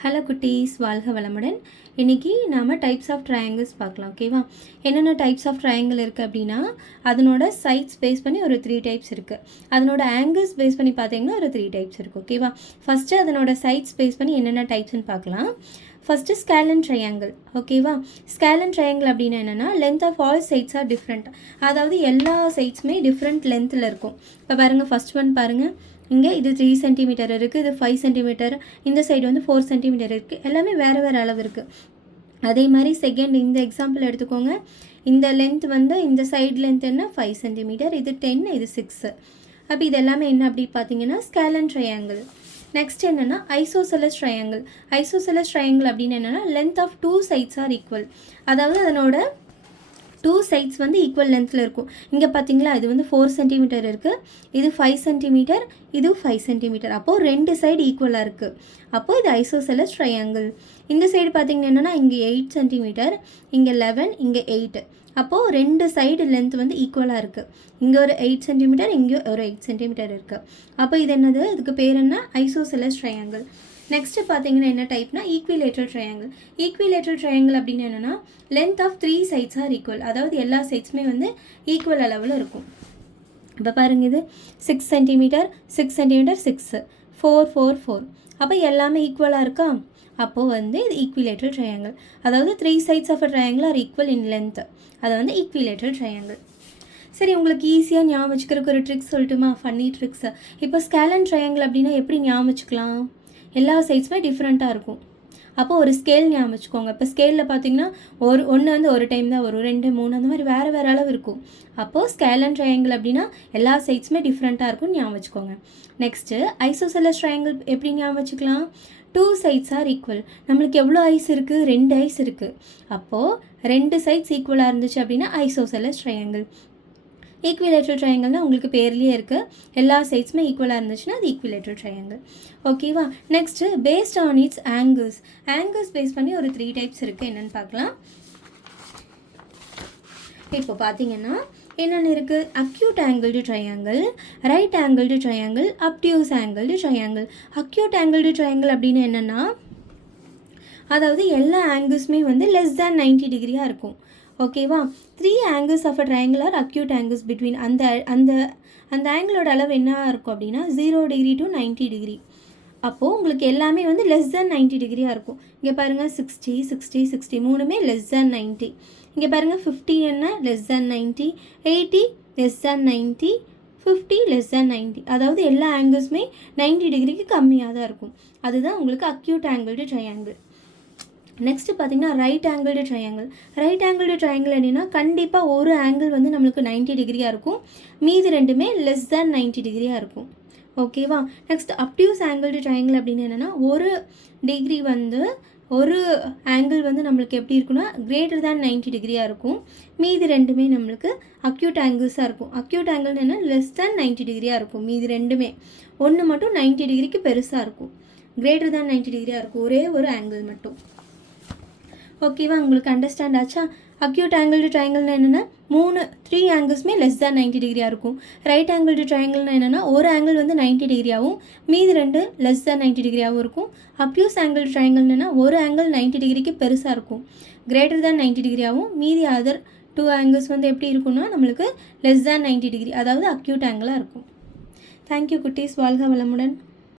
Hello குட்டீஸ், வாழ்க வளமுடன். இன்றைக்கி நாம் டைப்ஸ் ஆஃப் ட்ரையாங்கிள்ஸ் பார்க்கலாம். ஓகேவா? என்னென்ன டைப்ஸ் ஆஃப் ட்ரையாங்கிள் இருக்குது அப்படின்னா, அதனோட சைட்ஸ் பேஸ் பண்ணி ஒரு 3 டைப்ஸ் இருக்குது. அதனோட ஆங்கிள்ஸ் பேஸ் பண்ணி பார்த்தீங்கன்னா ஒரு 3 டைப்ஸ் இருக்குது. ஓகேவா? ஃபஸ்ட்டு அதனோட சைட்ஸ் பேஸ் பண்ணி என்னென்ன டைப்ஸ்னு பார்க்கலாம். First scalene triangle. ஓகேவா? ஸ்கேலன் ட்ரையாங்கிள் அப்படின்னா என்னென்னா, length of all sides are different. அதாவது எல்லா சைட்ஸுமே டிஃப்ரெண்ட் லென்த்தில் இருக்கும். இப்போ பாருங்கள், ஃபஸ்ட் ஒன் பாருங்கள். இங்கே இது 3 சென்டிமீட்டர் இருக்குது, இது 5 சென்டிமீட்டர், இந்த சைடு வந்து 4 சென்டிமீட்டர் இருக்குது. எல்லாமே வேறு வேறு அளவு இருக்குது. அதே மாதிரி செகண்ட் இந்த எக்ஸாம்பிள் எடுத்துக்கோங்க. இந்த லென்த் வந்து இந்த சைடு லென்த் என்ன 5 சென்டிமீட்டர், இது 10, இது 6. அப்போ இது எல்லாமே என்ன அப்படி பார்த்தீங்கன்னா ஸ்கேலன் ட்ரையாங்கிள். நெக்ஸ்ட் என்னென்னா ஐசோசெலஸ் ட்ரையாங்கிள். ஐசோசெலஸ் ட்ரையாங்கிள் அப்படின்னு என்னென்னா length of 2 sides are equal. அதாவது அதனோட 2 சைட்ஸ் வந்து ஈக்குவல் லென்த்தில் இருக்கும். இங்கே பார்த்தீங்களா, இது வந்து 4 சென்டிமீட்டர் இருக்குது, இது 5 சென்டிமீட்டர், இது 5 சென்டிமீட்டர். அப்போது 2 சைடு ஈக்குவலாக இருக்குது. அப்போது இது ஐசோசெலஸ் ட்ரையாங்கிள். இந்த சைடு பார்த்தீங்கன்னா என்னென்னா, இங்கே 8 சென்டிமீட்டர், இங்கே 11, இங்கே 8. அப்போது 2 சைடு லென்த் வந்து ஈக்குவலாக இருக்குது. இங்கே ஒரு 8 சென்டிமீட்டர், இங்கே ஒரு 8 சென்டிமீட்டர் இருக்குது. அப்போ இது என்னது, இதுக்கு பேர் என்ன, ஐசோசெலஸ் ட்ரையாங்கிள். நெக்ஸ்ட்டு பார்த்தீங்கன்னா என்ன டைப்னா ஈக்விலேட்ரல் ட்ரையாங்கிள். ஈக்விலேட்ரல் ட்ரையாங்கிள் அப்படின்னு என்னென்னா length of 3 sides are equal. அதாவது எல்லா சைட்ஸுமே வந்து ஈக்குவல் அளவில் இருக்கும். இப்போ பாருங்கள், இது 6 சென்டிமீட்டர், 6 சென்டிமீட்டர், 6, 4, 4, 4. அப்போ எல்லாமே ஈக்குவலாக இருக்கா? அப்போது வந்து இது ஈக்விலேட்ரல் ட்ரையாங்கிள். அதாவது 3 sides of a triangle are equal in length. அதை வந்து ஈக்விலேட்ரல் ட்ரையாங்கிள். சரி, உங்களுக்கு ஈஸியாக ஞாபகம் வச்சுக்கிறதுக்கு ஒரு ட்ரிக்ஸ் சொல்லட்டுமா? Funny tricks. இப்போ ஸ்கேலன் ட்ரையாங்கிள் அப்படின்னா எப்படி ஞாபகம் வச்சுக்கலாம்? எல்லா சைட்ஸுமே டிஃப்ரெண்ட்டாக இருக்கும். அப்போது ஒரு ஸ்கேல் ஞாபகம் வச்சுக்கோங்க. இப்போ ஸ்கேலில் பார்த்தீங்கன்னா ஒன்று வந்து ஒரு டைம் தான் வரும், 2, 3 அந்த மாதிரி வேறு வேறு அளவு இருக்கும். அப்போது ஸ்கேலன் ட்ரையாங்கிள் அப்படின்னா எல்லா சைட்ஸுமே டிஃப்ரெண்ட்டாக இருக்கும்னு ஞாபகம் வச்சுக்கோங்க. நெக்ஸ்ட்டு ஐசோசெலஸ் ட்ரையாங்கிள் எப்படி ஞாபகம் வச்சுக்கலாம்? 2 சைட்ஸ் ஆர் ஈக்குவல். நம்மளுக்கு எவ்வளோ ஐஸ் இருக்குது? 2 ஐஸ் இருக்குது. அப்போது 2 சைட்ஸ் ஈக்குவலாக இருந்துச்சு அப்படின்னா ஐசோசெலஸ் ட்ரையாங்கிள். ஈக்விலேட்ரல் ட்ரையாங்கிள்னால் உங்களுக்கு பேர்லேயே இருக்குது, எல்லா சைட்ஸுமே ஈக்குவலாக இருந்துச்சுன்னா அது ஈக்விலேட்ரல் ட்ரையாங்கிள். ஓகேவா? Next based on its angles. Angles பேஸ் பண்ணி ஒரு 3 டைப்ஸ் இருக்குது. என்னென்னு பார்க்கலாம். இப்போ பார்த்தீங்கன்னா என்னென்ன இருக்குது? Acute angled triangle, right angled triangle, obtuse angled triangle. Acute angled triangle அப்படின்னு என்னென்னா, அதாவது எல்லா ஆங்கிள்ஸுமே வந்து லெஸ் தேன் 90 டிகிரியாக இருக்கும். ஓகேவா? 3 angles of a triangle are acute angles between. அந்த அந்த அந்த ஆங்கிளோட அளவு என்ன இருக்கும் அப்படின்னா 0 டிகிரி டு 90 டிகிரி. அப்போது உங்களுக்கு எல்லாமே வந்து லெஸ் தேன் 90 டிகிரியாக இருக்கும். இங்கே பாருங்கள் 60, 60, 60 மூணுமே லெஸ் தேன் 90. இங்கே பாருங்கள் 50 என்ன less than 90, 80 less than 90, 50 less than 90. அதாவது எல்லா ஆங்கிள்ஸுமே 90 டிகிரிக்கு கம்மியாக தான் இருக்கும். அதுதான் உங்களுக்கு அக்யூட் ஆங்கிள்டு ட்ரையாங்கிள். நெக்ஸ்ட்டு பார்த்தீங்கன்னா right angled triangle. Right angled triangle என்னென்னா கண்டிப்பாக ஒரு ஆங்கிள் வந்து நம்மளுக்கு 90 டிகிரியாக இருக்கும், மீதி ரெண்டுமே லெஸ் தேன் 90 டிகிரியாக இருக்கும். ஓகேவா? நெக்ஸ்ட் அப்டியூஸ் ஆங்கிள்டு ட்ரையாங்கிள் அப்படின்னு என்னென்னா ஒரு டிகிரி வந்து ஒரு ஆங்கிள் வந்து நம்மளுக்கு எப்படி இருக்குன்னா கிரேட்டர் தேன் 90 டிகிரியாக இருக்கும், மீதி ரெண்டுமே நம்மளுக்கு அக்யூட் ஆங்கிள்ஸாக இருக்கும். அக்யூட் ஆங்கிள் என்ன லெஸ் தேன் 90 டிகிரியாக இருக்கும், மீதி ரெண்டுமே. ஒன்று மட்டும் 90 டிகிரிக்கு பெருசாக இருக்கும், கிரேட்டர் தேன் 90 டிகிரியாக இருக்கும், ஒரே ஒரு ஆங்கிள் மட்டும். ஓகேவா? உங்களுக்கு அண்டர்ஸ்டாண்ட் ஆச்சா? அக்யூட் ஆங்கிள்டு ட்ரையாங்கிள்னா என்னென்னா 3 ஆங்கிள்ஸுமே லெஸ் தேன் 90 டிகிரியாக இருக்கும். ரைட் ஆங்கிள்டு ட்ரையாங்கிள்னா என்னென்னா ஒரு ஆங்கிள் வந்து 90 டிகிரியாகவும் மீதி 2 லெஸ் தேன் 90 டிகிரியாகவும் இருக்கும். அப்டியூஸ் ஆங்கிள் ட்ரையாங்கிள்னா ஒரு ஆங்கிள் 90 டிகிரிக்கு பெருசாக இருக்கும், கிரேட்டர் தேன் 90 டிகிரியாகவும், மீதி அதர் 2 ஆங்கிள்ஸ் வந்து எப்படி இருக்குன்னா நம்மளுக்கு லெஸ் தேன் 90 டிகிரி, அதாவது அக்யூட் ஆங்கிளாக இருக்கும். தேங்க்யூ குட்டீஸ், வாழ்க வளமுடன்.